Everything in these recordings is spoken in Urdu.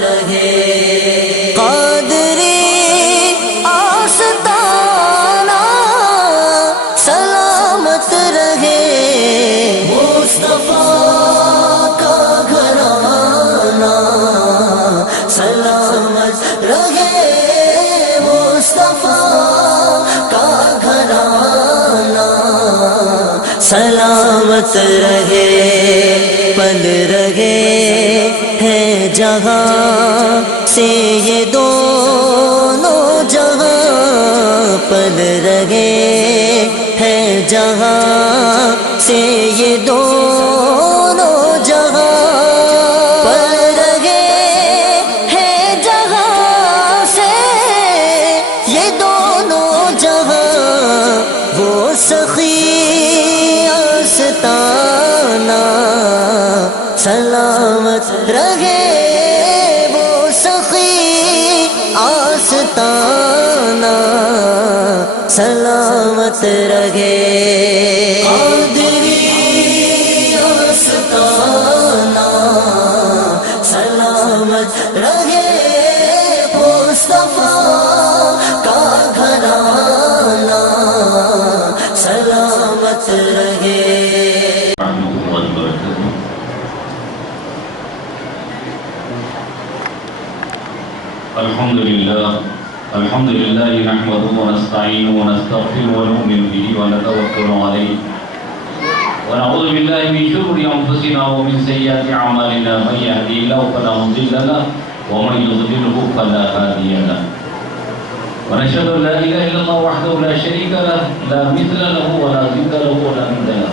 رہے قادری آستانہ سلامت رہے مصطفیٰ کا گھرانہ سلامت رہے مصطفیٰ کا گھرانہ سلامت رہے پل رہے ہیں جہاں سے یہ دونوں جہاں پل رہے ہیں جہاں سے یہ دونوں جہاں پل رہے ہیں جہاں سے یہ دونوں جہاں وہ سخی آستانہ سلامت رہے وہ سخی آستانہ سلامت رہے قادری آستانہ سلامت رہے مصطفیٰ کا گھرانہ سلامت رہے الحمد لله نحمده ونستعينه ونستغفره ونؤمن به ونتوكل عليه ونعوذ بالله من شرور انفسنا ومن سيئات اعمالنا من يهده الله فلا مضل له ومن يضلله فلا هادي له ونشهد ان لا اله الا الله وحده لا شريك له لا مثل له ولا ضد له ولا ند له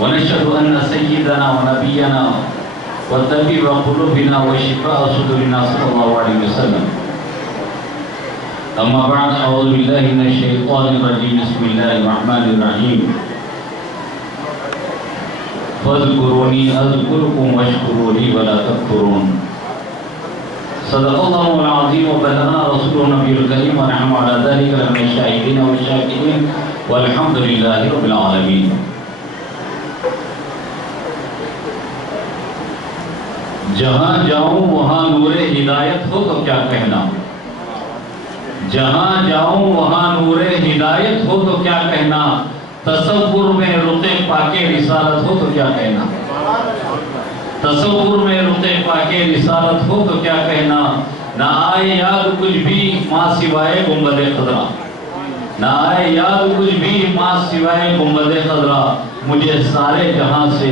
ونشهد ان سيدنا ونبينا وطبيب قلوبنا وشفاء صدورنا صلى الله عليه وسلم اما بعد اعوذ بالله من الشيطان الرجيم بسم الله الرحمن الرحيم فاذكروني اذكركم واشكروا لي ولا تكفرون صدق الله العظيم وبلغنا رسوله النبي الكريم ونحن على ذلك من الشاهدين والشاكرين والحمد لله رب العالمين جہاں جاؤں وہاں نور ہدایت ہو تو کیا کہنا جہاں جاؤں وہاں نور ہدایت ہو تو کیا کہنا تصور میں رخ پاک رسالت ہو تو کیا کہنا تصور میں رخ پاک رسالت ہو تو کیا کہنا نہ آئے یاد کچھ بھی ماں سوائے گنبد خضرا نہ آئے یاد کچھ بھی ماں سوائے گنبد خضرا مجھے سارے جہاں سے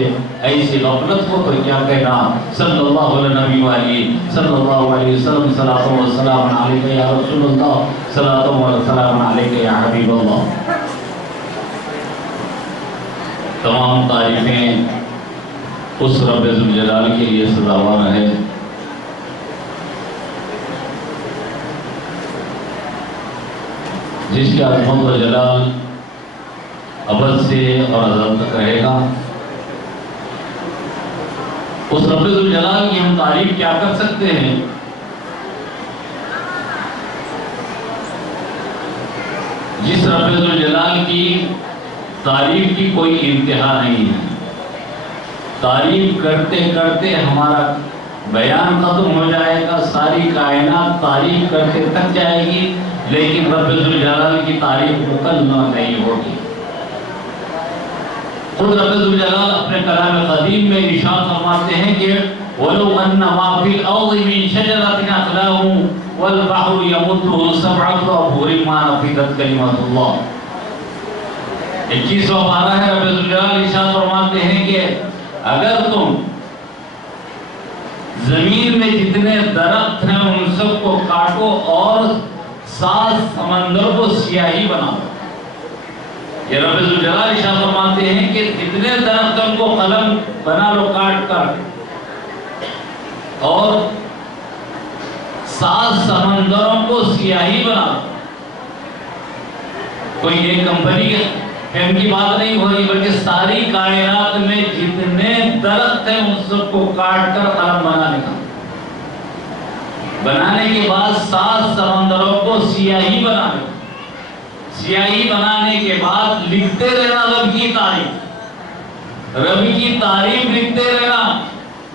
ایسی غفلت ہو تو کیا کہنا صلی اللہ علیہ وسلم صلاۃ و سلام علیک یا رسول اللہ صلاۃ و سلام علیک یا حبیب اللہ تمام تعریفیں اس رب ذوالجلال کے لیے سزاوار ہے جس کا عظمت و جلال ابد سے اور ازل تک رہے گا اس رب ذوالجلال کی ہم تعریف کیا کر سکتے ہیں جس رب ذوالجلال کی تعریف کی کوئی انتہا نہیں ہے تعریف کرتے کرتے ہمارا بیان ختم ہو جائے گا ساری کائنات تعریف کرتے تک جائے گی لیکن رب ذوالجلال کی تعریف مکمل نہیں ہوگی خود رب ذوالجلال اپنے کلام قدیم میں ارشاد فرماتے ہیں کہ وَلَوْ أَنَّ مَا فِي الْأَرْضِ مِنْ شَجَرَةٍ أَقْلَامٌ وَالْبَحْرُ يَمُدُّهُ سَبْعَةُ أَبْحُرٍ مَا نَفِدَتْ كَلِمَةُ اللَّهِ 2112 ہے رب ذوالجلال ارشاد فرماتے ہیں کہ اگر تم زمین میں جتنے درخت ہیں ان سب کو کاٹو اور 7 سمندر کو سیاہی بناؤ یہ رب ذوالجلال ارشاد فرماتے ہیں کہ جتنے درختوں کو قلم بنا لو کاٹ کر اور 7 سمندروں کو سیاہی بنا لو کوئی ایک کمپنی کے فیم کی بات نہیں ہو رہی بلکہ ساری کائنات میں جتنے درخت ہیں ان سب کو کاٹ کر قلم بنانے کا بنانے کے بعد 7 سمندروں کو سیاہی بنانے سیاہی بنانے کے بعد لکھتے رہنا رب کی تعریف لکھتے رہنا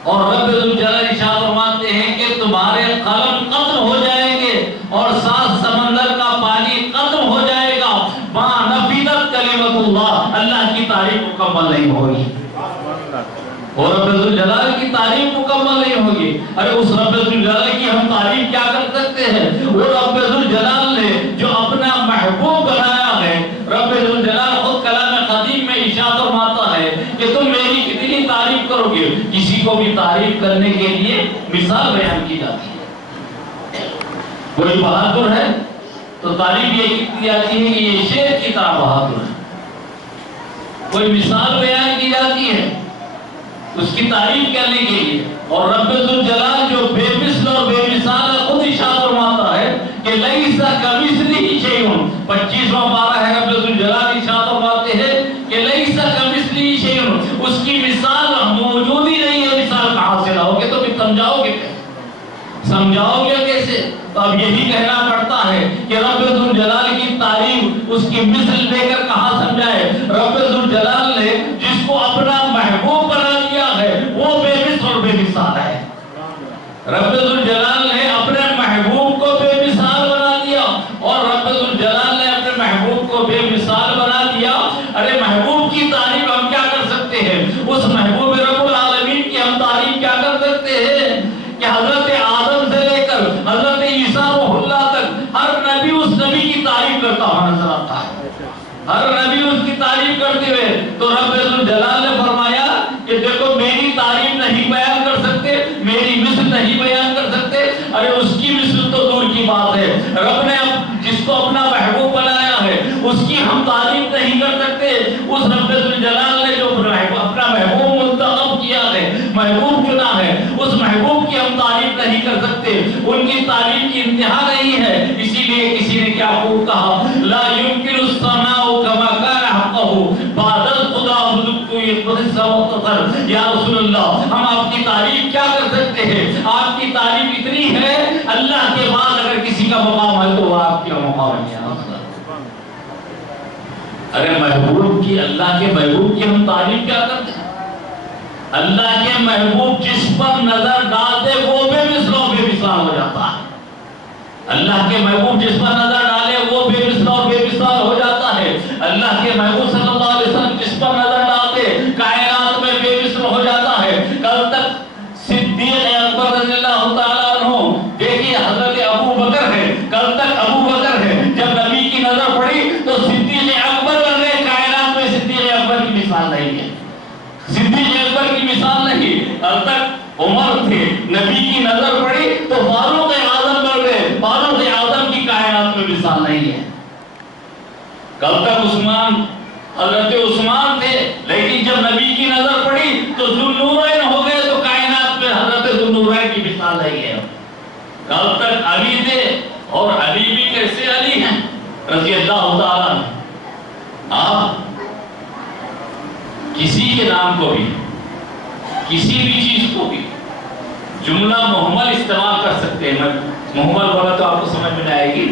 اور رب ذوالجلال ارشاد فرماتے ہیں کہ تمہارے قلم ختم ہو جائیں گے اور سات سمندر کا پانی ختم ہو جائے گا، ما نفدت کلمۃ اللہ، اللہ کی تعریف مکمل نہیں ہوگی، اور رب ذوالجلال کی تعریف مکمل نہیں ہوگی۔ ارے اس رب ذوالجلال کی ہم تعریف کیا کر سکتے ہیں؟ وہ رب ذوالجلال نے جو اپنا محبوب بنایا ہے، رب ذوالجلال خود کلام قدیم میں ارشاد فرماتا ہے کہ تم میری کتنی تعریف کرو گے۔ کسی کو بھی تعریف کرنے کے لیے مثال بیان کی جاتی ہے۔ کوئی بہادر ہے تو تعریف یہ کی جاتی ہے کہ یہ شیر کی طرح بہادر ہے، کوئی مثال بیان کی جاتی ہے اس کی تعریف کرنے کے لیے۔ اور رب ذوالجلال جو بے مثل اور بے مثال ہے، خود ارشاد فرماتا ہے کہ لیس کمثلہ شیء، 25واں پارہ ہے، رب ذوالجلال ارشاد فرماتے ہیں کہ لیس کمثلہ شیء، اس کی مثال موجود ہی نہیں ہے، مثال کہاں سے لاؤ گے؟ تو پھر سمجھاؤ گے کیسے؟ سمجھاؤ گے کیسے؟ تو اب یہی کہنا پڑتا ہے کہ رب ذوالجلال کی تعریف اس کی مثل دے کر کہاں سمجھائے؟ رب ذوالجلال نے جس کو اپنا محبوب بنا دیا ہے وہ بے مثل اور بے مثال ہے۔ رب ذوالجلال نے اپنے محبوب کو بے مثال بنا دیا، اور رب ذوالجلال نے اپنے محبوب کو بے مثال بنا دیا۔ ارے محبوب کی تعریف ہم کیا کر سکتے ہیں؟ اس محبوب رب العالمین کی ہم تعریف کیا کر سکتے ہیں کہ حضرت آدم سے لے کر حضرت عیسیٰ روح اللہ تک ہر نبی اس نبی کی تعریف کرتا ہوا نظر آتا ہے، ہر نبی اس کی تعریف کرتے ہوئے۔ تو رب ذوالجلال نے فرمایا کہ دیکھو میری تعریف نہیں بیان کر سکتے، میری مثل نہیں بیان کر سکتے، ارے اس کی مثل تو دور کی بات ہے۔ رب نے جس کو اپنا محبوب بنایا ہے اس کی ہم تعریف نہیں کر سکتے۔ اس رب ذوالجلال نے جو اپنا محبوب منتخب کیا ہے، محبوب چنا ہے، اس محبوب کی ہم تعریف نہیں کر سکتے، ان کی تعریف کی انتہا نہیں ہے۔ اسی لیے کسی نے کیا خوب کہا، لا يمكن الثناء كما كان حقه بعد الخدا یا رسول اللہ، ہم آپ کی تعریف کیا کر سکتے ہیں؟ آپ کی تعریف اتنی ہے، اللہ کے بعد اگر کسی کا مقام ہے تو وہ آپ کا مقام ہے۔ ارے محبوب کی، اللہ کے محبوب کی ہم تعریف کیا کرتے ہیں؟ اللہ کے محبوب جس پر نظر ڈالتے وہ بے مثل و بے مثال ہو جاتا ہے۔ اللہ کے محبوب جس پر نظر ڈالے وہ بے مثل اور بے مثال ہو جاتا ہے۔ اللہ کے محبوب صلی اللہ علیہ وسلم جس پر نظر ڈالتے کائنات میں بے مثل ہو جاتا ہے۔ کل تک صدیق اکبر رضی اللہ تعالیٰ عنہ، دیکھیے حضرت ابو بکر ہے، کل تک ابو بکر ہے، جب نبی کی نظر پڑی تو صدیق اکبر بنے، کائنات میں صدیق اکبر کی مثال نہیں ہے، صدیق اکبر کی مثال نہیں۔ کل تک عمر تھے، نبی کی نظر پڑی تو فاروق اعظم بن گئے، فاروق اعظم کی کائنات میں مثال نہیں ہے۔ کل تک عثمان، حضرت عثمان تھے، لیکن جب نبی کی نظر پڑی تو ذوالنورین ہو گئے، تو کائنات میں حضرت ذوالنورین کی مثال نہیں ہے۔ کل تک علی تھے، اور علی بھی کیسے علی ہیں رضی اللہ تعالیٰ عنہ۔ آپ کسی کے نام کو بھی، کسی بھی چیز کو بھی جملہ محمل استعمال کر سکتے ہیں۔ محمل بولا تو آپ کو سمجھ میں آئے گی۔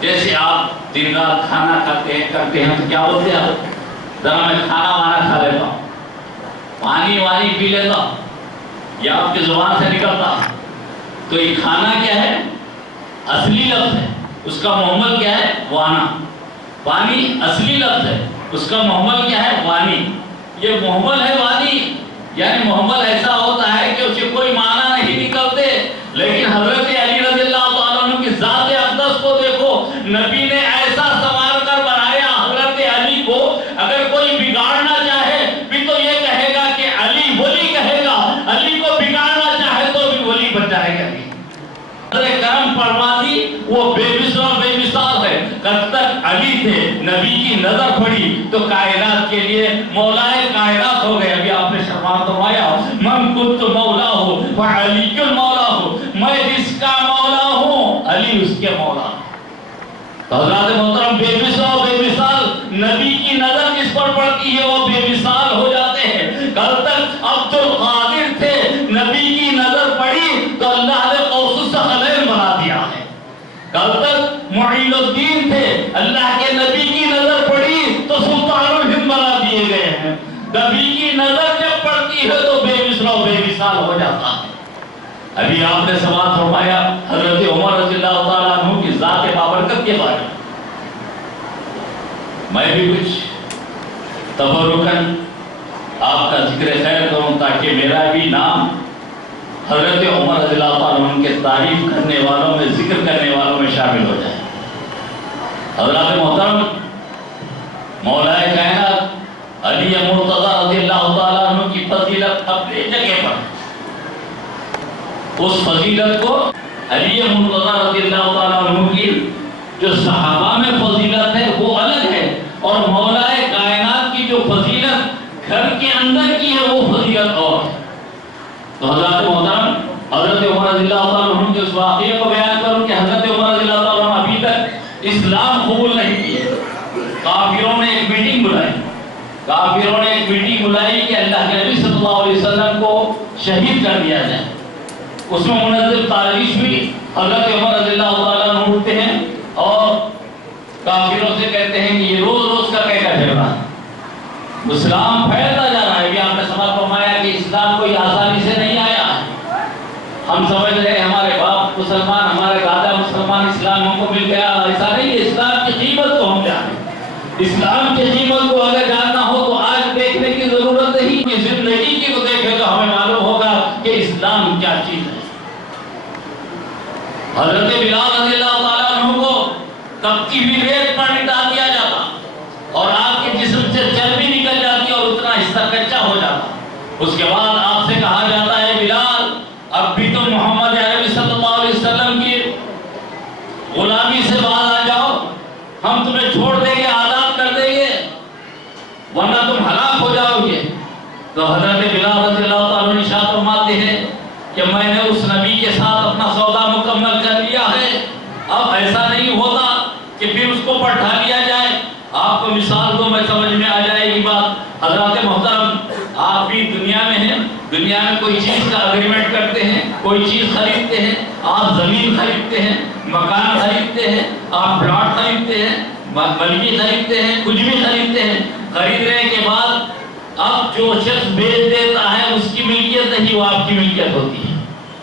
جیسے آپ دن رات کھانا کھاتے ہیں کرتے ہیں تو کیا بولتے ہیں آپ؟ ذرا میں کھانا وانا کھا لیتا ہوں، پانی وانی پی لیتا ہوں، یہ آپ کی زبان سے نکلتا۔ تو یہ کھانا کیا ہے؟ اصلی لفظ ہے، اس کا محمل کیا ہے؟ وانا۔ پانی اصلی لفظ ہے، اس کا محمل کیا ہے؟ وانی۔ یہ محمل ہے وانی، یعنی محمل ایسا ہوتا ہے کہ اس کے کوئی معنی نہیں نکلتے، لیکن حضرت علی رضی اللہ تعالیٰ عنہ کی ذات اقدس کو دیکھو، نبی نے ایسا سنوار کر بنایا حضرت علی کو، اگر کوئی بگاڑنا چاہے بھی تو یہ کہے گا کہ علی ولی کہے گا، علی کو بگاڑنا چاہے تو بھی ولی بن جائے گا۔ حضرت کرم فرماتی وہ بے مثل اور بے مثال ہے۔ کب تک علی تھے، نبی کی نظر پڑی تو کائنات کے لیے مولائے کائنات ہو گئے۔ ابھی آپ نے شرمات فرمایا، من کنت مولا ہو وعلی کل مولا ہو، میں جس کا مولا ہوں علی اس کے مولا۔ تو حضرات محترم، بے مثل اور بے مثال، نبی کی نظر جس پر پڑتی ہے وہ بے مثال ہو جاتے ہیں۔ کل تک عبد القادر تھے، نبی کی نظر پڑی تو اللہ نے قوس الثقلین بنا دیا ہے۔ کل تک معین الدین تھے، اللہ کے نبی کی نظر پڑی تو سلطان الہند بنا دیے گئے ہیں۔ نبی کی نظر جب پڑتی ہے تو بے مثل و بے مثال ہو جاتا ہے۔ ابھی آپ نے سوال فرمایا حضرت عمر رضی اللہ تعالیٰ عنہ کی ذات بابرکت کے بارے میں بھی کچھ تبرکن آپ کا ذکر خیر کروں تاکہ میرا بھی نام حضرت عمر رضی اللہ تعالیٰ عنہ کے تعریف کرنے والوں میں ذکر کرنے والوں میں شامل ہو جائے۔ حضرات محترم، مولا کائنات علی مرتضی رضی اللہ تعالیٰ عنہ کی فضیلت اپنی جگہ پر، اس فضیلت کو علی مرتضی رضی اللہ تعالیٰ عنہ کی جو صحابہ میں فضیلت ہے وہ الگ ہے، اور مولا کائنات کی جو فضیلت گھر کے اندر کی ہے وہ فضیلت اور ہے۔ تو حضرات محترم، حضرت عمر رضی اللہ تعالیٰ عنہ کے اس واقعے کو بیان کروں کہ حضرت عمر رضی اللہ تعالیٰ عنہ ابھی تک اسلام قبول نہیں کیے۔ کافروں نے ایک میٹنگ بلائی کہ اللہ کے نبی صلی اللہ علیہ وسلم کو شہید کر دیا جائے۔ اس میں منظم تاریخ ہوئی۔ حضرت عمر رضی اللہ تعالیٰ عنہ اٹھتے ہیں اور کافروں سے کہتے ہیں کہ یہ روز روز کا کہہ کر جھگڑا ہے، اسلام پھیلتا جا رہا ہے۔ یہ آپ نے سمجھ فرمایا کہ اسلام کوئی آسانی سے نہیں آیا ہے۔ ہم سمجھ رہے ہیں ہمارے باپ مسلمان، ہمارے دادا مسلمان، اسلام ہم کو مل گیا، ایسا نہیں ہے۔ اسلام کی قیمت کو ہم جانیں۔ اسلام کی قیمت کو اگر جاننا ہو تو آج دیکھنے کی ضرورت نہیں کہ زندگی کی کو دیکھے تو ہمیں معلوم ہوگا کہ اسلام کیا چیز ہے۔ حضرت بلال رضی اللہ تعالیٰ عنہ کو تپتی ہوئی ریت پر لٹا دیا جاتا اور آپ کے جسم سے چربی نکل جاتی اور اتنا حصہ کچا ہو جاتا۔ اس کے بعد آپ سے کہا جاتا ہے بلال اب بھی تم محمد عربی صلی اللہ علیہ وسلم کی غلامی سے باز آ جاؤ، ہم تمہیں چھوڑ دیں گے، آزاد کر دیں گے، ورنہ تم ہلاک ہو جاؤ گے۔ تو حضرت بلال رضی اللہ تعالیٰ عنہ ارشاد فرماتے ہیں کہ میں نے اس نبی کے ساتھ اپنا سودا مکمل کر لیا ہے، اب ایسا نہیں ہوتا کہ پھر اس کو پٹھا لیا جائے۔ آپ کو مثال دو، میں سمجھ میں آ جائے گی بات۔ حضرات محترم، آپ بھی دنیا میں ہیں، دنیا میں کوئی چیز کا اگریمنٹ کرتے ہیں، کوئی چیز خریدتے ہیں، آپ زمین خریدتے ہیں، مکان خریدتے ہیں، آپ پلاٹ خریدتے ہیں، ملکی خریدتے ہیں، کچھ بھی خریدتے ہیں۔ خریدنے کے بعد اب جو شخص بیچ دیتا ہے اس کی ملکیت نہیں، وہ آپ کی ملکیت ہوتی ہے،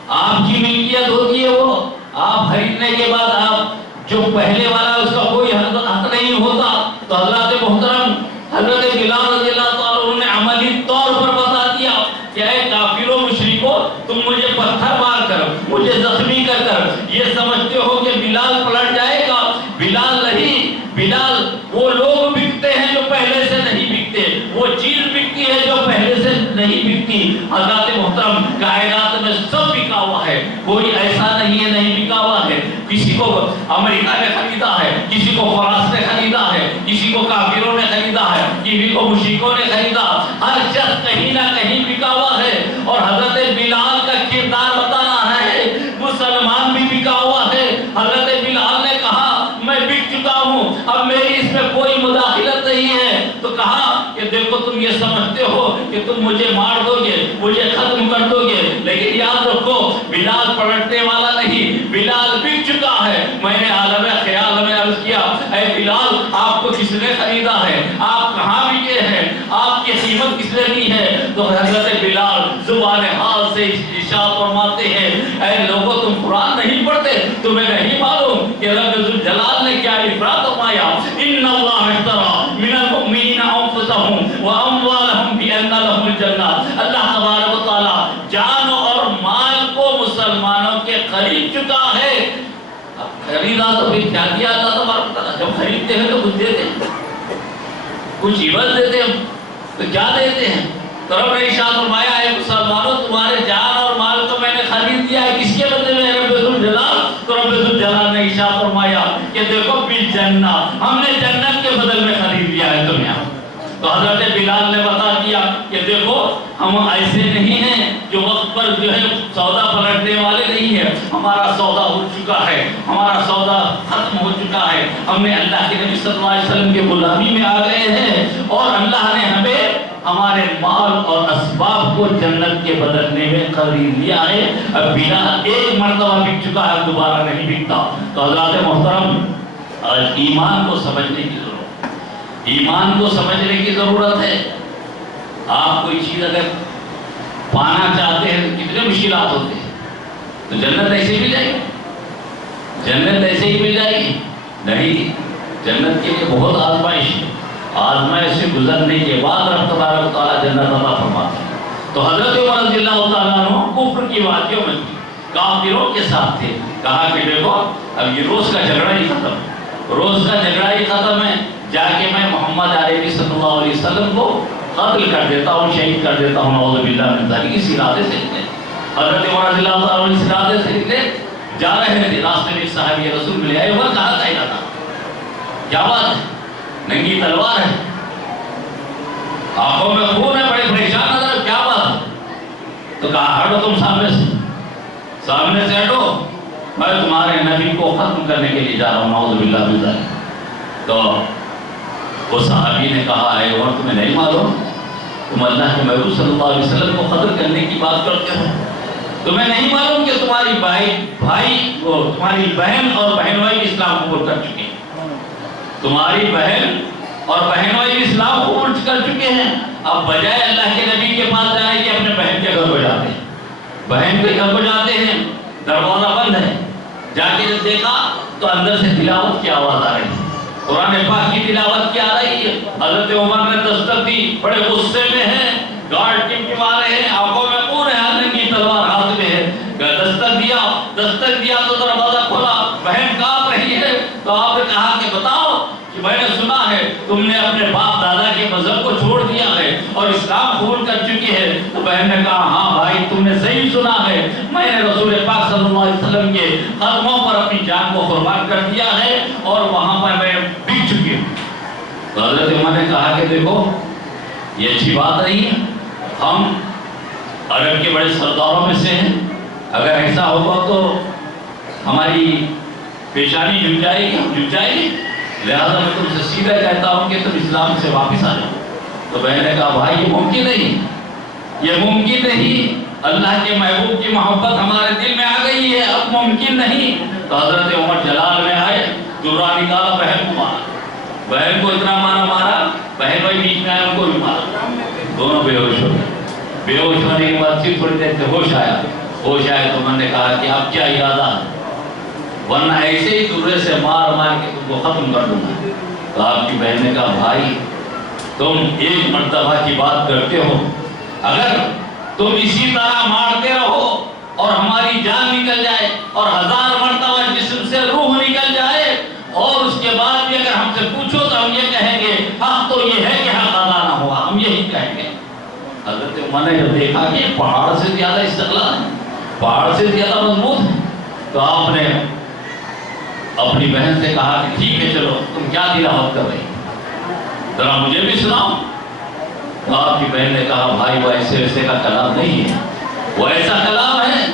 آپ کی ملکیت ہوتی ہے وہ۔ آپ خریدنے کے بعد آپ جو پہلے والا اس کا کوئی حق نہیں ہوتا۔ تو حضرات محترم، حضرت بلال رضی اللہ تعالیٰ عنہ نے عملی طور پر بتا دیا کہ اے کافروں مشرکوں، تم مجھے پتھر مار کر، مجھے زخمی کر کر یہ سمجھتے ہو کہ بلال پلٹ جائے گا؟ بلال نہیں، بلال وہ لوگ بکتے ہیں جو پہلے سے نہیں بکتے، وہ چیز بکتی ہے جو پہلے سے نہیں بکتی۔ حضرات محترم، کائنات میں سب بکا ہوا ہے، کوئی ایسا نہیں ہے نہیں بکا ہوا ہے۔ کسی کو امریکہ نے خریدا ہے، کسی کو فرانس نے خریدا ہے، کسی کو کافروں نے خریدا ہے، کسی کو مشرکوں نے خریدا، ہر شخص کہیں نہ کہیں بکا ہوا ہے۔ اور حضرت بلال کا کردار بتا رہا ہے، مسلمان بھی بکا ہوا ہے۔ حضرت بلال نے کہا میں بک چکا ہوں، اب میری اس میں کوئی مداخلت نہیں ہے۔ تو کہا کہ دیکھو تم یہ سمجھتے ہو کہ تم مجھے مار دو گے، مجھے ختم کر دو گے، لیکن یاد رکھو بلال پلٹنے والا نہیں، بلال بک چکا ہے۔ میں نے عالم خیال میں عرض کیا اے بلال، آپ کو کس نے خریدا ہے؟ آپ کہاں بکے ہیں؟ آپ کی قیمت کس نے دی ہے؟ تو حضرت بلال زبان حال سے ارشاد فرماتے ہیں اے لوگوں، تم قرآن نہیں پڑھتے؟ تمہیں نہیں معلوم کہ رب ذوالجلال نے کیا افراد فرمایا؟ ان اللہ اشتری من المؤمنین انفسهم واموالهم بان لهم الجنہ۔ اللہ تبارک و تعالی جان اور مال کو مسلمانوں کے خرید چکا ہے۔ خریدا تو پھر کیا دیا اللہ تبارک و تعالی؟ جب خریدتے ہیں تو کچھ دیتے ہیں، کچھ عوض دیتے ہیں، تو کیا دیتے ہیں؟ تو رب نے ارشاد فرمایا ہے مسلمانوں، تمہارے جان اور مال کو میں نے خرید دیا ہے، کس کے بدلے میں؟ رب ذوالجلال۔ تو رب ذوالجلال نے ارشاد فرمایا کہ دیکھو بالجنہ، ہم نے جنت کے بدل میں خرید لیا ہے تمہیں۔ تو حضرت بلال نے بتا دیا کہ دیکھو ہم ایسے نہیں ہیں جو وقت پر جو ہے سودا پلٹنے والے نہیں ہیں، ہمارا سودا ہو چکا ہے، ہمارا سودا ختم ہو چکا ہے، ہم نے اللہ کے نبی صلی اللہ علیہ وسلم کے غلامی میں آ گئے ہیں، اور اللہ نے ہمیں ہمارے مال اور اسباب کو جنت کے بدلنے میں خرید لیا ہے۔ اب بلال ایک مرتبہ بک چکا ہے، دوبارہ نہیں بکتا۔ تو حضرات محترم، ایمان کو سمجھنے کی ضرورت، ایمان کو سمجھنے کی ضرورت ہے۔ آپ کوئی چیز اگر پانا چاہتے ہیں تو کتنے مشکلات ہوتے ہیں، تو جنت ایسے مل جائے گی؟ جنت ایسے ہی مل جائے گی؟ نہیں، جنت کے لیے بہت آزمائش ہے، آزمائش سے گزرنے کے بعد رب تبارک و تعالیٰ جنت عطا فرماتے ہیں۔ تو حضرت عمر رضی اللہ تعالیٰ عنہ کفر کی وادیوں میں کافروں کے ساتھ تھے، کہا کہ دیکھو اب یہ روز کا جھگڑا ہی ختم، روز کا جھگڑا ہی ختم ہے، جا کے میں محمد عربی صلی اللہ علیہ وسلم کو قتل کر دیتا ہوں، شہید کر دیتا ہوں، نعوذ باللہ من ذالک۔ اس ارادے سے نکلے حضرت عمر رضی اللہ تعالیٰ عنہ، اس ارادے سے نکلے، جا رہے تھے، راستے میں صحابی رسول ملے، اے عمر کہاں کا ارادہ؟ کیا بات ہے؟ ننگی تلوار ہے، آنکھوں میں خون ہے، بڑے پریشان نظر، کیا بات ہے؟ تو کہا ہٹو تم سامنے سے ہٹو، میں تمہارے نبی کو ختم کرنے کے لیے جا رہا ہوں، نعوذ باللہ من ذالک۔ تو وہ صحابی نے کہا ہے عمر تمہیں نہیں معلوم، تم اللہ کے محبوب صلی اللہ علیہ وسلم کو قتل کرنے کی بات کرتے ہو، تمہیں نہیں معلوم کہ تمہاری تمہاری بہن اور بہن بھائی اسلام قبول کر چکے ہیں، تمہاری بہن اور بہن بھائی اسلام قبول کر چکے ہیں، اب بجائے اللہ کے نبی کے پاس جانے کے اپنے بہن کے گھر کو جاتے ہیں، بہن کے گھر کو جاتے ہیں، دروازہ بند ہے، جا کے جب دیکھا تو اندر سے تلاوت کی آواز آ رہی ہے، قرآن پاک کی تلاوت کی آ رہی ہے۔ حضرت عمر نے دستک دی، بڑے غصے میں ہیں، گارڈ ٹمٹما رہے ہیں، آنکھوں میں خون ہے، ننگی تلوار ہاتھ میں ہے، دستک دیا تو دروازہ کھولا، بہن کانپ رہی ہے، تو آپ نے کہا کہ بتاؤ کہ میں نے سنا ہے تم نے اپنے باپ دادا کے مذہب کو چھوڑ دیا ہے اور اسلام قبول کر چکی ہے۔ تو بہن نے کہا ہاں بھائی تم نے صحیح سنا ہے، میں نے رسول پاک صلی اللہ علیہ وسلم کے قدموں پر اپنی جان کو قربان کر دیا ہے اور وہاں پر میں بک چکی ہوں۔ تو حضرت عمر نے کہا کہ دیکھو یہ اچھی بات نہیں ہے، ہم عرب کے بڑے سرداروں میں سے ہیں، اگر ایسا ہوگا تو ہماری پیشانی جھک جائے گی، ہم جھک جائیں گے، لہذا میں تم سے سیدھا کہتا ہوں کہ تم اسلام سے واپس آ جاؤ۔ تو بہن نے کہا بھائی یہ ممکن نہیں، یہ ممکن نہیں، اللہ کے محبوب کی محبت ہمارے دل میں آ گئی ہے، اب ممکن نہیں۔ تو حضرت عمر جلال میں آئے، درہ نکالا، بہن کو مارا، بہن کو اتنا مارا، بہن بھائی بیچ میں آئے ان کو بھی مارا، دونوں بے ہوش ہو گئے۔ بے ہوش ہونے کے بعد پھر تھوڑی دیر سے ہوش آیا تو میں نے کہا کہ اب کیا ارادہ ہے، ورنہ ایسے ہی درے سے مار کے تم کو ختم کر دوں گا۔ تو آپ کی بہن نے کہا بھائی تم ایک مرتبہ کی بات کرتے ہو، اگر تم اسی طرح مارتے رہو اور ہماری جان نکل جائے اور 1000 مرتبہ جسم سے روح نکل جائے اور اس کے بعد بھی اگر ہم سے پوچھو تو ہم یہ کہیں گے حق تو یہ ہے کہ حق ادا نہ ہوا، ہم یہی کہیں گے۔ حضرت عمر نے جب دیکھا کہ پہاڑ سے زیادہ استقلال ہے، پہاڑ سے زیادہ مضبوط ہے، تو آپ نے اپنی بہن سے کہا کہ ٹھیک ہے چلو تم کیا تلاوت کر رہی ذرا مجھے بھی سناؤ۔ تو آپ کی بہن نے کہا بھائی وہ ایسے کا کلام نہیں ہے، وہ ایسا کلام ہے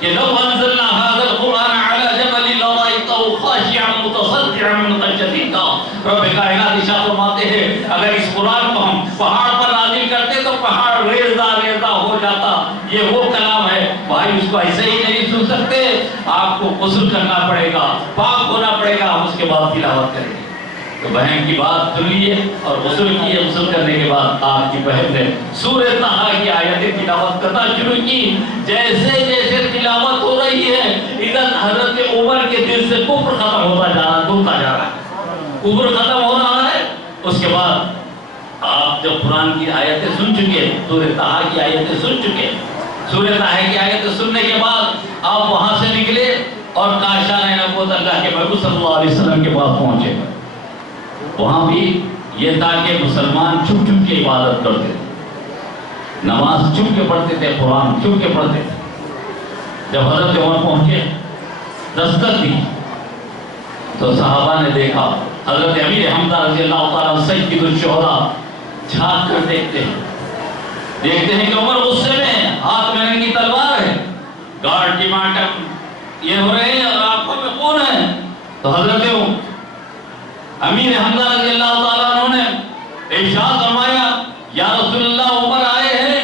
کہ لو انزلنا هذا القرآن على جبل لرأيته خاشعا متصدعا من خشية الله۔ رب کائنات ارشاد فرماتے ہیں اگر اس قرآن کو ہم پہاڑ پر نازل کرتے تو پہاڑ ریزہ ہو جاتا، یہ وہ کلام ہے بھائی، اس کو ایسے ہی نہیں سن سکتے، آپ کو غسل کرنا پڑے گا، پاک ہونا پڑے گا، ہم اس کے بعد تلاوت کریں گے۔ تو بہن کی بات سن لیے اور غسل کیے، غسل کرنے کے بعد آپ کی بہن نے سورہ طٰہٰ کی آیتیں تلاوت کرنا شروع کی۔ جیسے جیسے تلاوت ہو رہی ہے ادھر حضرت عمر کے دل سے کفر ختم ہوتا جا رہا ہے، دھلتا جا رہا ہے، کفر ختم ہو رہا ہے۔ اس کے بعد آپ جب قرآن کی آیتیں سن چکے، سورہ طٰہٰ کی آیتیں سن چکے، سورہ طٰہٰ کی آیتیں سننے کے بعد آپ وہاں سے نکلے اور کاشانہ نبوت اللہ کے محبوب صلی اللہ علیہ وسلم کے پاس پہنچے۔ وہاں بھی یہ تھا کہ مسلمان چھپ چھپ کے عبادت کرتے تھے، نماز چھپ کے پڑھتے تھے، قرآن چھپ کے پڑھتے تھے۔ جب حضرت عمر پہنچے، دستک دی تو صحابہ نے دیکھا، حضرت امیر حمزہ رضی اللہ تعالیٰ سید الشہداء جھانک کر دیکھتے ہیں کہ عمر غصے میں ہے، ہاتھ میں ننگی تلوار ہے، گارڈ کی ماٹم یہ ہو رہے ہیں اور آنکھوں میں خون ہے۔ تو حضرت امیر حمزہ رضی اللہ تعالیٰ عنہ نے ارشاد فرمایا یا رسول اللہ عمر آئے ہیں،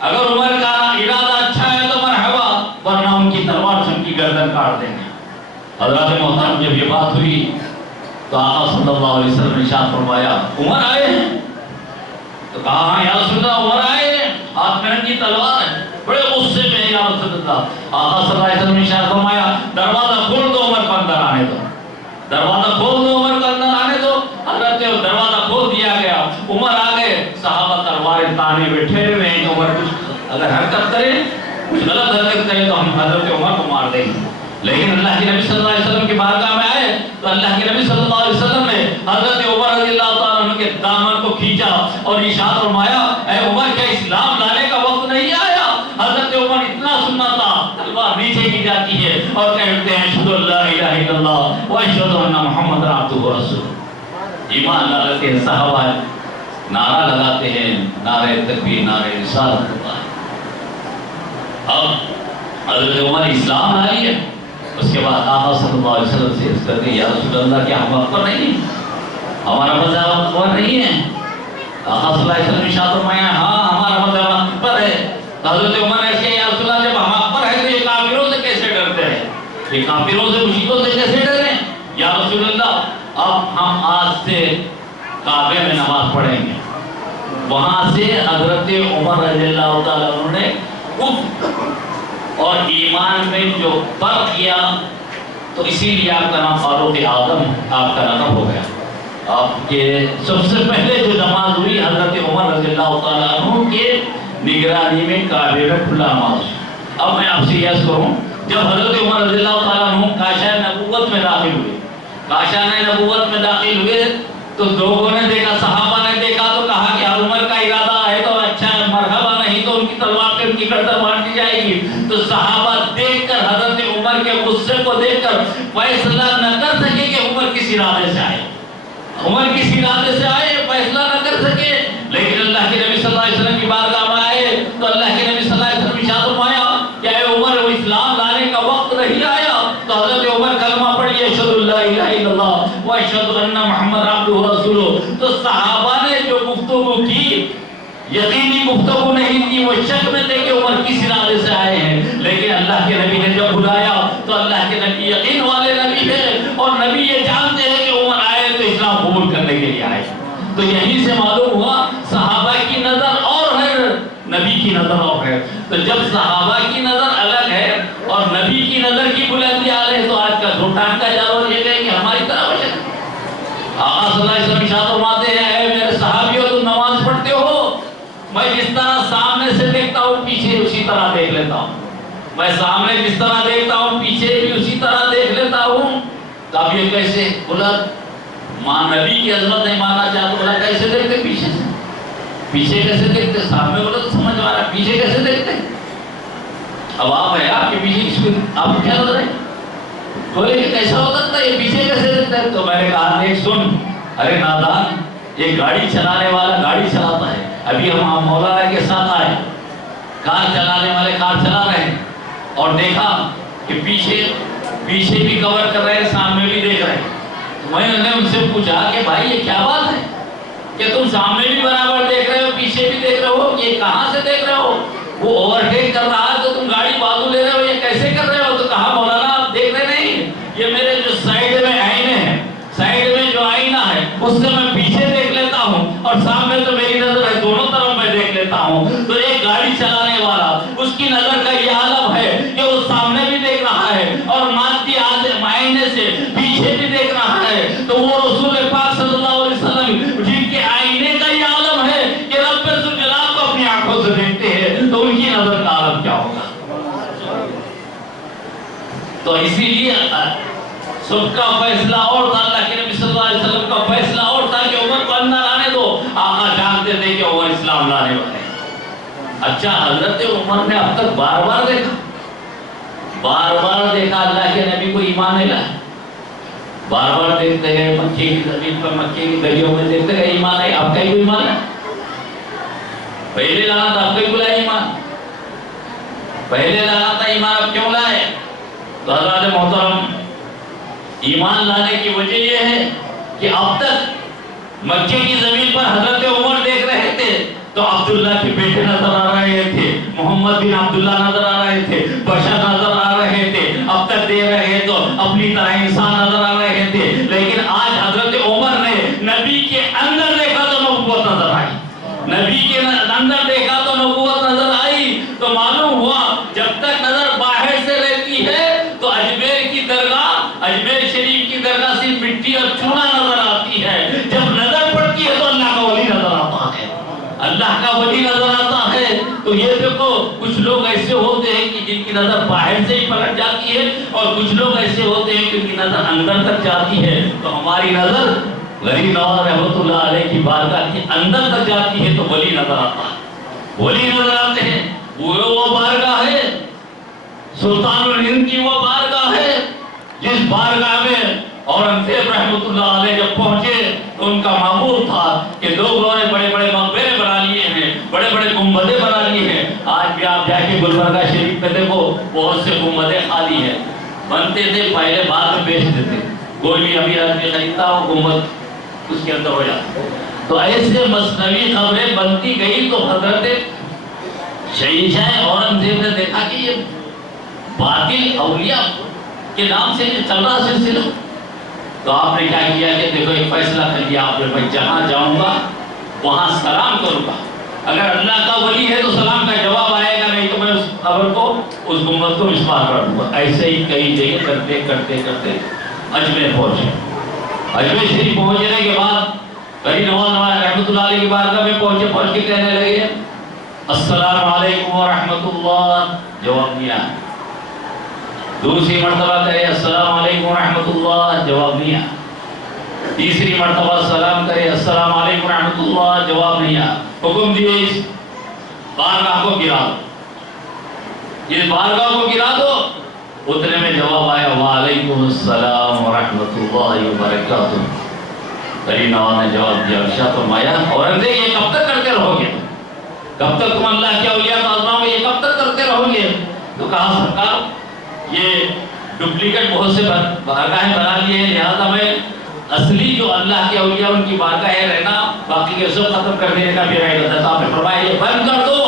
اگر عمر کا ارادہ اچھا ہے تو مرحبا، ورنہ ان کی تلوار سے ان کی گردن کاٹ دیں گے۔ حضرت محترم جب یہ بات ہوئی تو آقا صلی اللہ علیہ وسلم نے ارشاد فرمایا عمر آئے ہیں؟ تو کہا ہاں یا رسول اللہ عمر آئے ہیں، ہاتھ میں ننگی تلوار ہے، بڑے غصے میں یا رسول اللہ، آقا صلی اللہ علیہ وسلم نے ارشاد فرمایا دروازہ کھول دو عمر کو اندر آنے دو، دروازہ کھول دو عمر کو اندر آنے دو۔ حضرت دروازہ کھول دیا گیا، عمر آ گئے، صحابہ تلواریں تانے بیٹھے ہوئے ہیں کہ عمر کچھ اگر حرکت کرے، کچھ غلط حرکت کرے تو ہم حضرت عمر کو مار دیں گے۔ لیکن اللہ کے نبی صلی اللہ علیہ وسلم کی بارگاہ میں آئے تو اللہ کے نبی صلی اللہ علیہ وسلم نے حضرت عمر رضی اللہ تعالیٰ عنہ کے دامن کو کھینچا اور ارشاد فرمایا اے عمر کیا اسلام لانے کا وقت نہیں آیا؟ حضرت عمر اتنا سننا تھا، تلوار نیچے کی جاتی ہے اور کہتے ہیں اشہد ان لا الہ الا اللہ و اشہد ان محمد عبدہ و رسولہ۔ ایمان لاتے ہیں صحابہ، نعرہ لگاتے ہیں، نعرہ تکبیر، نعرہ رسالت ہوتا ہے۔ اب حضرت عمر اسلام لائی ہے، اس کے بعد آقا صلی اللہ علیہ وسلم سے عرض کرتے ہیں یا رسول اللہ کیا ہم اکبر نہیں ہیں؟ ہمارا مذہب اکبر نہیں ہے؟ آقا صلی اللہ علیہ وسلم نے ارشاد فرمایا ہاں ہمارا مذہب اکبر ہے۔ حضرت عمر نے کہا یا رسول اللہ جب ہم اکبر ہیں تو یہ کافروں سے کیسے ڈرتے ہیں؟ یہ کافروں سے مشرکوں سے کیسے ڈریں؟ یا رسول اللہ اب ہم آج سے کعبے میں نماز پڑھیں گے۔ وہاں سے حضرت عمر رضی اللہ تعالیٰ عنہ نے کفر اور ایمان میں جو فرق کیا تو اسی لیے آپ کا نام فاروق اعظم آپ کا نام ہو گیا۔ آپ کے سب سے پہلے جو نماز ہوئی حضرت عمر رضی اللہ تعالیٰ عنہ کے نگرانی میں کعبے میں کھلا نماز۔ اب میں آپ سے یس کروں، جب حضرت عمر رضی اللہ تعالیٰ عنہ کاشان نبوت میں داخل ہوئے، کاشان نبوت میں داخل ہوئے تو لوگوں نے دیکھا، صحابہ نے دیکھا تو کہا کہ عمر کا ارادہ ہے تو اچھا ہے، مرحبا، نہیں تو ان کی تلوار پہ ان کی گردن مار دی جائے گی۔ تو صحابہ دیکھ کر حضرت عمر کے غصے کو دیکھ کر فیصلہ نہ کر سکے کہ عمر کس ارادے سے آئے، عمر کس ارادے سے آئے فیصلہ نہ کر سکے۔ لیکن اللہ کے نبی صلی اللہ علیہ وسلم کی بارگاہ میں آئے تو اللہ کے نبی صلی اللہ علیہ وسلم ارشاد فرمایا کہ اے عمر وہ اسلام لانے کا وقت نہیں آیا؟ تو حضرت عمر کلمہ پڑھی اشہد ان لا الہ الا اللہ و اشہد ان محمد عبدہ و رسولہ۔ تو صحابہ نے جو گفتگو کی یقینی گفتگو نہیں کی، وہ شک میں تھے کہ عمر کس ارادے سے آئے ہیں، لیکن اللہ کے نبی نے جب بلایا تو اللہ کے نبی یقین والے نبی ہے اور نبی یہ جانتے ہیں کہ عمر آئے تو اسلام قبول کرنے کے لیے آئے۔ تو یہیں سے معلوم ہوا صحابہ کی نظر اور ہے، نبی کی نظر اور ہے۔ تو جب صحابہ کی نظر الگ ہے اور نبی کی نظر کی بلندی اعلی ہے تو آج کا جھوٹان کا جواب یہ ہے کہ ہماری طرف ہے۔ آقا صلی اللہ علیہ وسلم ارشاد فرماتے ہیں اے میرے صحابیوں تم نماز پڑھتے ہو، میں جس طرح سامنے سے دیکھتا ہوں پیچھے اسی طرح دیکھ لیتا ہوں، میں سامنے جس طرح دیکھتا ہوں پیچھے بھی اسی طرح دیکھ لیتا ہوں۔ تو اب یہ کیسے؟ بولا ماں نبی کی عظمت نہیں ماننا چاہتا، بولا کیسے دیکھتے پیچھے سے؟ پیچھے کیسے دیکھتے؟ سامنے بولا تو سمجھ میں آ رہا، پیچھے کیسے دیکھتے؟ اب آپ ہے آپ کے پیچھے کس کو آپ کو کیا لگ رہا ہے؟ بولے کہ کیسا ہو سکتا ہے یہ پیچھے کیسے دیکھتا ہے؟ تو میں نے کہا دیکھ سن، ارے نادان، یہ گاڑی چلانے والا گاڑی چلاتا ہے، ابھی ہم مولانا کے ساتھ آئے، کار چلانے والے کار چلا رہے ہیں اور دیکھا کہ پیچھے بھی کور کر رہے ہیں، سامنے بھی دیکھ رہے ہیں۔ میں نے ان سے پوچھا کہ بھائی یہ کیا بات ہے کہ تم سامنے بھی برابر دیکھ رہے ہو پیچھے بھی دیکھ رہے ہو، یہ کہاں سے دیکھ رہے ہو؟ وہ اوورٹیک کر رہا ہے تو تم گاڑی بازو لے رہے ہو، یہ کیسے کر رہے ہو؟ تو کہا مولانا آپ دیکھ رہے نہیں، یہ میرے جو سائیڈ میں آئینے ہیں، سائیڈ میں جو آئینہ ہے اس سے میں پیچھے دیکھ لیتا ہوں اور سامنے تو میری نظر ہے، دونوں طرف میں دیکھ لیتا ہوں۔ تو ایک گاڑی چلانے والا اس کی نظر کا یہ عالم ہے کہ وہ سامنے بھی دیکھ رہا ہے اور مادی آئینے سے پیچھے بھی دیکھ رہا ہے، تو وہ رسول پاک صلی اللہ علیہ وسلم جن کے آئینے کا یہ عالم ہے کہ رب ذوالجلال کو اپنی آنکھوں سے دیکھتے ہیں، تو ان کی نظر کا عالم کیا ہوگا؟ تو اسی لیے سب کا فیصلہ اور تھا، اللہ کے نبی صلی اللہ علیہ وسلم کا فیصلہ اور تھا کہ عمر کو اندر آنے دو۔ آقا جانتے تھے کہ عمر اسلام لانے والے۔ اچھا حضرت عمر نے اب تک بار بار دیکھا اللہ کے نبی کو ایمان نہیں لایا، بار بار دیکھتے ہیں مکے کی زمین پر، مکے کی گلیوں میں دیکھتے ہیں ایمان ہے، آپ کا ہی کوئی ایمان ہے؟ پہلے لانا تھا، آپ کا ہی بلا ایمان، پہلے لانا تھا ایمان، اب کیوں لائے؟ تو حضرت محترم ایمان لانے کی وجہ یہ ہے کہ اب تک مکے کی زمین پر حضرت عمر دیکھ رہے تھے تو عبداللہ کے بیٹے نظر آ رہے تھے، محمد بن عبداللہ نظر آ رہے تھے، بشر نظر آ رہے تھے، اب تک دے رہے تو اپنی طرح انسان نظر آ رہے تھے، لیکن آج حضرت عمر نے نبی کے اندر دیکھا تو نبوت نظر آئی، نبی کے اندر دیکھا تو نبوت نظر آئی۔ تو معلوم ہوا جب تک اور کچھ لوگ ایسے ہوتے ہیں کہ ان کی نظر اندر تک جاتی ہے، تو ہماری نظر غریب نواز رحمۃ اللہ علیہ کی بارگاہ کے اندر تک جاتی ہے تو ولی نظر آتا ہے، ولی نظر آتے ہیں۔ وہ بارگاہ ہے سلطان الہند کی، وہ بارگاہ ہے جس بارگاہ میں اورنگزیب رحمۃ اللہ علیہ جب پہنچے تو ان کا معمول تھا کہ لوگوں نے بڑے بڑے مقبرے بنا لیے ہیں، بڑے بڑے گنبدیں بنا لیے ہیں۔ آج بھی آپ جا کے گلبرگہ شریف میں دیکھو بہت سے گنبدیں خالی ہیں، بنتے تھے پہلے بعد میں بیچ دیتے، کوئی بھی ابھی آدمی خریدتا وہ گنبد اس کے اندر ہو جاتا۔ تو ایسے مصنوعی خبریں بنتی گئی تو حضرت شہنشاہ اورنگزیب نے دیکھا کہ یہ باطل اولیاء کے نام سے چل رہا سلسلہ، تو آپ نے کیا کیا کہ دیکھو ایک فیصلہ کر لیا آپ نے، میں جہاں جاؤں گا وہاں سلام کروں گا، اگر اللہ کا ولی ہے تو سلام کا جواب آئے گا، نہیں تو میں اس خبر کو اس گنبد کو مسمار کر دوں گا۔ ایسے ہی کئی جگہ کرتے کرتے کرتے اجمیر پہنچے۔ اجمیر شریف پہنچنے کے بعد غریب نواز رحمۃ اللہ علیہ کی بارگاہ میں پہنچ کے کہنے لگے السلام علیکم ورحمۃ اللہ، جواب دیا۔ دوسری مرتبہ کہے السلام علیکم ورحمۃ اللہ، جواب نہیں آیا۔ تیسری مرتبہ سلام کرے السلام علیکم ورحمۃ اللہ، جواب نہیں آیا۔ حکم دیے اس بارگاہ کو گرا دو، اس بارگاہ کو گرا دو۔ اتنے میں جواب آیا وعلیکم السلام ورحمۃ اللہ وبرکاتہ۔ غریب نواز نے جواب دیا، ارشاد فرمایا اورنگزیب یہ کب تک کرتے رہو گے؟ کب تک تم اللہ کے اولیاء کو آزماؤ گے؟ یہ کب تک کرتے رہو گے؟ تو کہا سرکار یہ ڈپلیکیٹ بہت سے بارگاہیں بنا لیے ہیں، لہذا میں اصلی جو اللہ کے اولیاء ان کی بارگاہیں رہنا باقی کے سب ختم کر دینے کا میرا ارادہ تھا۔ آپ نے فرمایا یہ بند کر دو۔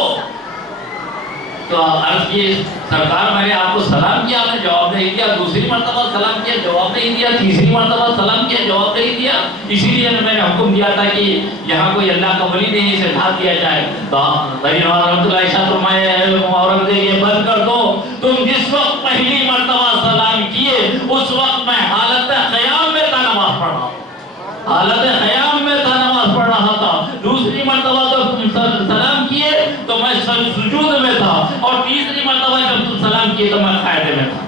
تو عرض کی سرکار میں نے آپ کو سلام کیا، آپ نے جواب نہیں دیا، دوسری مرتبہ سلام کیا جواب نہیں دیا، تیسری مرتبہ سلام کیا جواب نہیں دیا، اسی لیے میں نے حکم دیا تھا کہ یہاں کوئی اللہ کا ولی نہیں، اسے ڈھا دیا جائے۔ تو غریب نواز رحمۃ اللہ علیہ فرمایا اورنگزیب یہ بند کر دو، تم جس وقت پہلی مرتبہ سلام کیے اس وقت میں حالت قیام میں تھا، نماز پڑھ رہا تھا، حالت قیام میں تھا، نماز پڑھ رہا تھا۔ دوسری مرتبہ جب تم سلام کیے تو میں سجود میں تھا، اور تیسری مرتبہ جب تم سلام کیے تو میں قاعدے میں تھا۔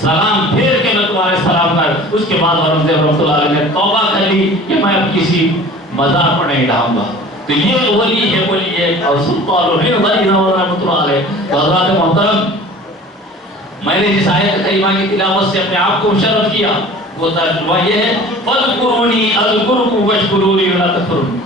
سلام پھیر کے میں تمہارے سلام کر۔ اس کے بعد اورنگزیب رحمۃ اللہ علیہ نے توبہ کر لی کہ میں اب کسی مزار پر نہیں رہوں گا۔ تو یہ ولی ہے، ولی ہے اور سلطان الہند غریب نواز رحمۃ اللہ علیہ۔ تو حضرات محترم، میں نے جس آیت کریمہ کی تلاوت سے اپنے آپ کو مشرف کیا وہ ترجمہ یہ ہے فَاذْكُرُونِي أَذْكُرْكُمْ وَاشْكُرُوا لِي وَلَا تَكْفُرُونِ۔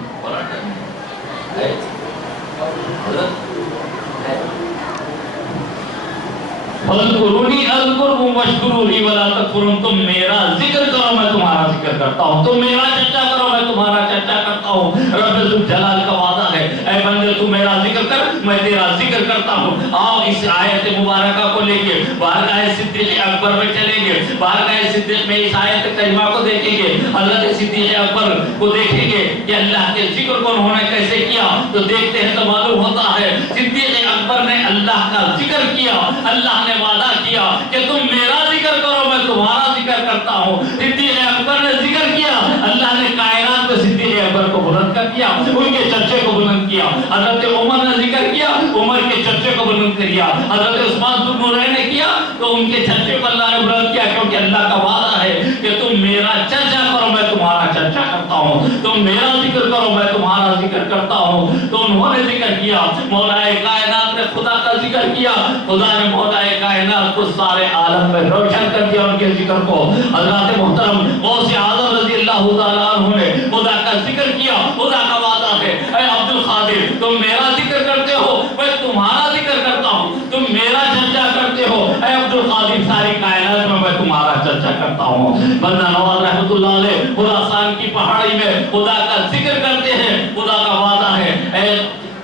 فَاذْكُرُونِي أَذْكُرْكُمْ وَاشْكُرُوا لِي وَلَا تَكْفُرُونَ۔ تم میرا ذکر کرو میں تمہارا ذکر کرتا ہوں، تم میرا چرچا کرو میں تمہارا چرچا کرتا ہوں۔ رب ذوالجلال کا وعدہ ہے اے بندے تو میرا ذکر کر میں تیرا ذکر کرتا ہوں۔ آؤ اس آیت مبارکہ کو لے کے بارگاہ صدیق اکبر میں چلیں گے، بارگاہ صدیق میں اس آیت کریمہ کو دیکھیں گے، حضرت صدیق اکبر کو دیکھیں گے کہ اللہ کے ذکر کو انہوں نے کیسے کیا۔ تو دیکھتے ہیں تو معلوم ہوتا ہے صدیق اکبر نے اللہ کا ذکر کیا، اللہ نے وعدہ کیا کہ تم میرا ذکر کرو میں تمہارا ذکر کرتا ہوں۔ صدیق اکبر نے ذکر کیا، اللہ نے کائنات میں صدیق اکبر کو بلند کر دیا، ان کے چرچے کو بلند کیا۔ حضرت عمر نے ذکر کیا، عمر کے چرچے کو بلند کیا۔ حضرت عثمان ذو النورین نے کیا تو ان کے چرچے کو اللہ نے بلند کیا، کیونکہ اللہ کا وعدہ ہے کہ تم میرا چرچا کرو میں تمہارا چرچا کرتا ہوں، تم میرا ذکر کرو میں تمہارا ذکر کرتا ہوں۔ تو انہوں نے ذکر کیا، مولا کائنات نے خدا کا ذکر کیا، خدا نے مولا کائنات کو سارے عالم میں روشن کر دیا ان کے ذکر کو۔ حضرات محترم غوث اعظم رضی اللہ تعالیٰ عنہ نے خدا کا ذکر کیا، خدا کا وعدہ ہے اے عبد القادر تم میرا ذکر کرتے ہو میں تمہارا ذکر کرتا ہوں، تم میرا چرچا کرتے ہو اے عبد القادر ساری کائنات میں تمہارا چرچا کرتا ہوں۔ بندہ نواز رحمۃ اللہ علیہ خراسان کی پہاڑی میں خدا کا ذکر کرتے ہیں، خدا کا وعدہ ہے اے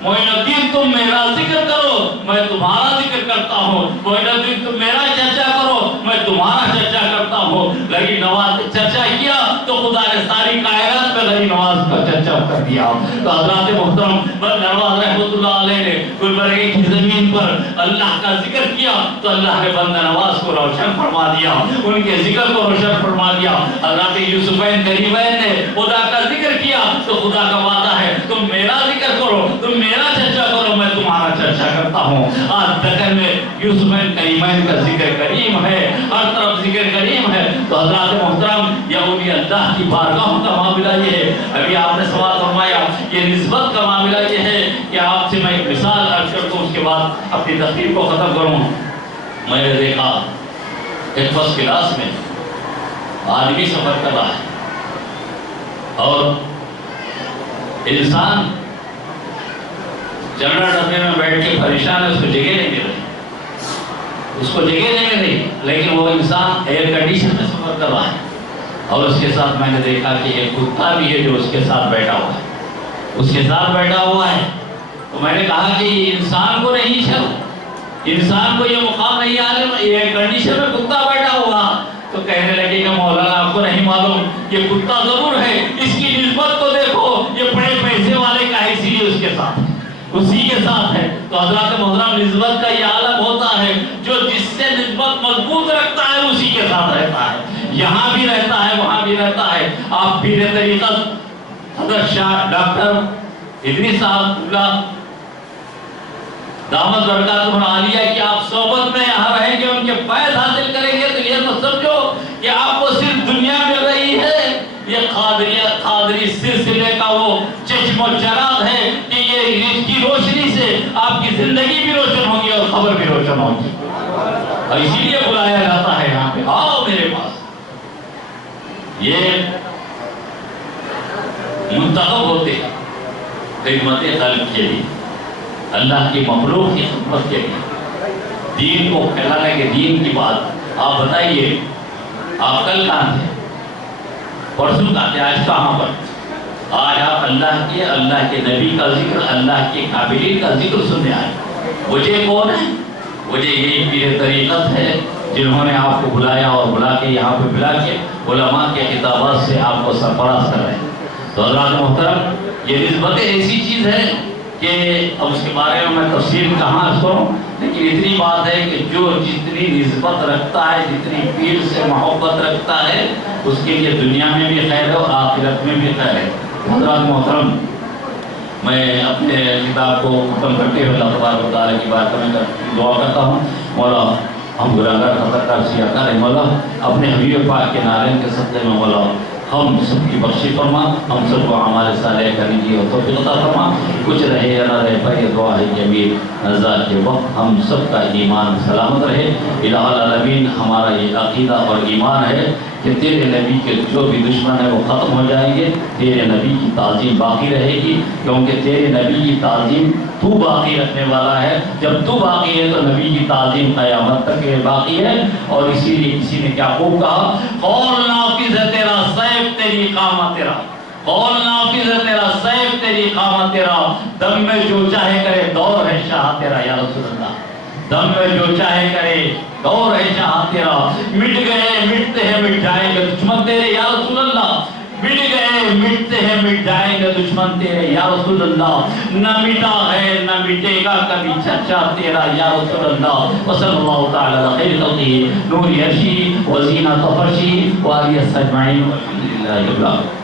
معین الدین تم میرا ذکر کرو میں تمہارا ذکر کرتا ہوں، معین الدین تم میرا چرچا کرو میں تمہارا چرچا کرتا ہوں۔ غریب نواز نے چرچا کیا تو خدا نے ساری کائنات میں غریب نواز کا چرچا کر دیا۔ تو حضرات محترم بندہ نواز رحمۃ اللہ علیہ نے گلبرگہ کی زمین پر اللہ کا ذکر کیا تو اللہ نے بندہ نواز کو روشن فرما دیا، ان کے ذکر کو روشن فرما دیا۔ حضرات یوسفین قریبین نے خدا کا ذکر کیا تو خدا کا وعدہ ہے تم میرا ذکر کرو تم میرا چرچا کرو میں تمہارا تمہارا چرچا کرتا ہوں. آج دکن میں یوسف کریمین کا ذکر کریم ہے, ہر طرف ذکر کریم ہے. تو حضرات محترم یہ اولیاء اللہ کی بارگاہوں کا معاملہ یہ ہے. ابھی آپ نے سوال فرمایا, یہ نسبت کا معاملہ یہ ہے کہ آپ سے میں ایک مثال عرض کر دوں, اس کے بعد اپنی تقریر کو ختم کروں. میں نے دیکھا ایک فرسٹ کلاس میں آدمی سفر کر رہا ہے اور انسان جنرل ڈبے میں بیٹھ کے پریشان ہے, اس کو جگہ نہیں مل رہی, اس کو جگہ نہیں مل رہی, لیکن وہ انسان ایئر کنڈیشن میں سفر کر رہا ہے. اور اس کے ساتھ میں نے دیکھا کہ ایک کتا بھی ہے جو اس کے ساتھ بیٹھا ہوا ہے, اس کے ساتھ بیٹھا ہوا ہے. تو میں نے کہا کہ انسان کو نہیں چھو, انسان کو یہ مقام نہیں آ رہا, ایئر کنڈیشن میں کتا بیٹھا ہوا. تو کہنے لگے کہ مولانا آپ کو نہیں معلوم, یہ کتا ضرور ہے, اس کی نسبت کو دیکھو, یہ بڑے پیسے والے کا ہے, اسی لیے اس کے ساتھ ہے, اسی کے ساتھ ہے. تو حضرات محترم نسبت کا یہ عالم ہوتا ہے, جو جس سے نسبت مضبوط رکھتا ہے اسی کے ساتھ رہتا ہے, یہاں بھی رہتا ہے وہاں بھی رہتا ہے. آپ پیر طریقت حضرت شاہ ڈاکٹر ادریس صاحب دامت برکاتہ عالیہ کی آپ صحبت میں یہاں رہیں گے, ان کے فیض حاصل کریں گے, تو یہ تو سمجھو کہ آپ کو صرف دنیا مل رہی ہے. یہ قادری سلسلے کا وہ چشم و چراغ ہے کہ یہ اس کی روشنی سے آپ کی زندگی بھی روشن ہوگی اور خبر بھی روشن ہوگی, اور اسی لیے بلایا جاتا ہے یہاں پہ, آؤ میرے پاس. یہ منتخب ہوتے ہیں خدمت خلق کے لیے, اللہ کی مخلوق کی خدمت کے لیے, دین کو پھیلانے کے, دین کی بات. آپ بتائیے آپ کل کہاں تھے, پرسوں کہاں تھے, آج کہاں پر؟ آج آپ اللہ کے نبی کا ذکر, اللہ کے قابلین کا ذکر سننے آئے. وجہ کون ہے؟ وجہ یہی پیر طریقت ہے جنہوں نے آپ کو بلایا اور بلا کے یہاں پہ بلا کے علماء کے خطابات سے آپ کو سرفراز کر رہے ہیں. تو حضرات محترم یہ نسبتیں ایسی چیز ہے کہ اب اس کے بارے میں تفصیل کہاں کروں, لیکن اتنی بات ہے کہ جو جتنی نسبت رکھتا ہے, جتنی پیر سے محبت رکھتا ہے, اس کے لیے دنیا میں بھی خیر ہے اور آخرت میں بھی خیر ہے. حضرات محترم میں اپنے کتاب کو ختم کرتے ہوئے اللہ تبارک و تعالیٰ کی بات کرنے کا دعا کرتا ہوں. مولا ہم گناہگار خطاکار سیاکار ہیں, مولا اپنے حبیب پاک کے نارین کے صدقے میں مولا ہم سب کی بخشی فرما, ہم سب کو اعمال صالح کرنے کی توفیق عطا فرما. کچھ رہے یا نہ رہے, پر یہ دعا ہے کہ امیر نزال کے وقت ہم سب کا ایمان سلامت رہے. الہ العالمین ہمارا یہ عقیدہ اور ایمان ہے کہ تیرے نبی کے جو بھی دشمن ہے وہ ختم ہو جائیں گے, تیرے نبی کی تعظیم باقی رہے گی, کیونکہ تیرے نبی کی تعظیم تو باقی رکھنے والا ہے. جب تو باقی ہے تو نبی کی تعظیم قیامت تک باقی ہے. اور اسی لیے کسی نے کیا خوب کہا, قول نافذ ہے تیرا سیف تیری اقامت تیرا, قول نافذ ہے تیرا سیف تیری اقامت تیرا, دم میں جو چاہے کرے دور ہے شاہ تیرا یا رسول اللہ, دم میں جو چاہے کرے دور ہے شاہ تیرا. مٹ گئے مٹتے ہیں مٹ جائیں گے دشمن تیرے یا رسول اللہ, مٹ گئے مٹتے ہیں مٹ جائیں گے دشمن تیرے یا رسول اللہ, نہ مٹا ہے نہ مٹے گا کبھی چرچا تیرا یا رسول اللہ. وصلی اللہ تعالی علی خیر خلقہ نور عرشی وزینۃ فرشی وآلہ اجمعین والحمد للہ رب العالمین.